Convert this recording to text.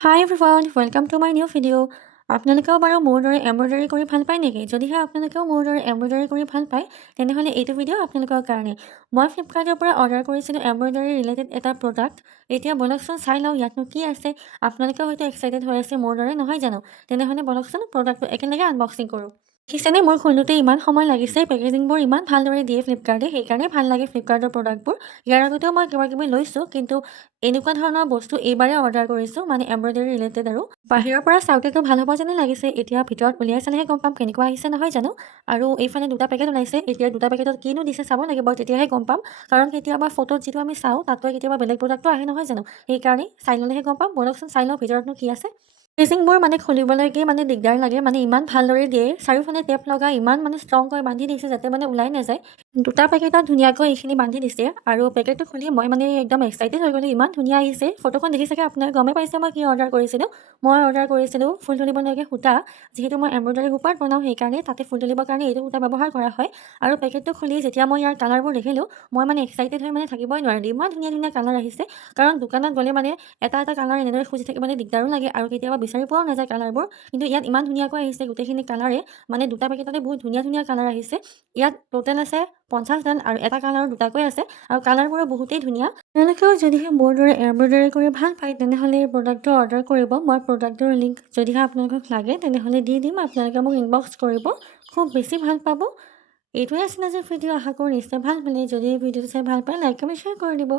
Hi everyone, welcome to my new video. আপোনালোকেও বাৰু মোৰ দৰে এমব্ৰইডাৰী কৰি ভাল পায় নেকি? যদিহে আপোনালোকেও মোৰ দৰে এমব্ৰইডাৰী কৰি ভাল পায়, তেনেহ'লে এইটো ভিডিঅ' আপোনালোকৰ কাৰণে। মই ফ্লিপকাৰ্টৰ পৰা অৰ্ডাৰ কৰিছিলোঁ এমব্ৰইডাৰী ৰিলেটেড এটা প্ৰডাক্ট। এতিয়া বলকচোন চাই লওঁ ইয়াতনো কি আছে। আপোনালোকেও হয়তো এক্সাইটেড হৈ আছে মোৰ দৰে, নহয় জানো? তেনেহ'লে বলকচোন প্ৰডাক্টটো একেলগে আনবক্সিং কৰোঁ। দেখিছেনে মোৰ খোলোতে ইমান সময় লাগিছে, পেকেজিংবোৰ ইমান ভালদৰে দিয়ে ফ্লিপকাৰ্টে, সেইকাৰণে ভাল লাগে ফ্লিপকাৰ্টৰ প্ৰডাক্টবোৰ। ইয়াৰ আগতেও মই কিবাকিবি লৈছোঁ, কিন্তু এনেকুৱা ধৰণৰ বস্তু এইবাৰে অৰ্ডাৰ কৰিছোঁ, মানে এমব্ৰইডাৰী ৰিলেটেড আৰু। বাহিৰৰ পৰা চাওঁতেতো ভাল হ'ব যেনে লাগিছে, এতিয়া ভিতৰত উলিয়াই চালেহে গম পাম কেনেকুৱা আহিছে, নহয় জানো? আৰু এইফালে দুটা পেকেট ওলাইছে, এতিয়া দুটা পেকেটত কিনো দিছে চাব লাগিব, তেতিয়াহে গম পাম। কাৰণ কেতিয়াবা ফটোত যিটো আমি চাওঁ, তাতকৈ কেতিয়াবা বেলেগ প্ৰডাক্টটো আহে, নহয় জানো? সেইকাৰণে চাই ল'লেহে গম পাম। বলকচোন চাই লওঁ ভিতৰতনো কি আছে। পেকেজিংবোৰ মানে খুলিবলৈকে মানে দিগদাৰ লাগে, মানে ইমান ভালদৰে দিয়ে, চাৰিওফালে টেপ লগাই ইমান মানে ষ্ট্ৰংকৈ বান্ধি দিছে যাতে মানে ওলাই নাযায়। দুটা পেকেটত ধুনীয়াকৈ এইখিনি বান্ধি দিছে, আৰু পেকেটটো খুলি মই মানে একদম এক্সাইটেড হৈ গ'লোঁ, ইমান ধুনীয়া আহিছে। ফটোখন দেখি চাগে আপোনালোকে গমেই পাইছে মই কি অৰ্ডাৰ কৰিছিলোঁ। মই অৰ্ডাৰ কৰিছিলোঁ ফুল তুলিবলৈকে সূতা, যিহেতু মই এমব্ৰইডাৰী হুপাত বনাওঁ, সেইকাৰণে তাতে ফুল তুলিবৰ কাৰণে এইটো সূতা ব্যৱহাৰ কৰা হয়। আৰু পেকেটটো খুলি যেতিয়া মই ইয়াৰ কালাৰবোৰ দেখিলোঁ, মই মানে এক্সাইটেড হৈ মানে থাকিবই নোৱাৰিলোঁ, ইমান ধুনীয়া ধুনীয়া কালাৰ আহিছে। কাৰণ দোকানত গ'লে মানে এটা এটা কালাৰ এনেদৰে খুজি থাকিবলৈ দিগদাৰো লাগে, আৰু কেতিয়াবা বিচাৰি পোৱাও নাযায় কালাৰবোৰ। কিন্তু ইয়াত ইমান ধুনীয়াকৈ আহিছে গোটেইখিনি কালাৰে, মানে দুটা পেকেটতে বহুত ধুনীয়া ধুনীয়া কালাৰ আহিছে। ইয়াত টোটেল আছে 50ডাল, আৰু এটা কালাৰৰ দুটাকৈ আছে, আৰু কালাৰবোৰো বহুতেই ধুনীয়া। তেওঁলোকেও যদিহে মোৰ দৰে এমব্ৰইডাৰী কৰি ভাল পায়, তেনেহ'লে এই প্ৰডাক্টটো অৰ্ডাৰ কৰিব। মই প্ৰডাক্টৰ লিংক যদিহে আপোনালোকক লাগে তেনেহ'লে দি দিম, আপোনালোকে মোক ইনবক্স কৰিব, খুব বেছি ভাল পাব। এইটোৱে আছিল আজিৰ ভিডিঅ'। আশা কৰোঁ নিশ্চয় ভাল পালে। যদি এই ভিডিঅ'টো চাই ভাল পায়, লাইক কমেণ্ট শ্বেয়াৰ কৰি দিব।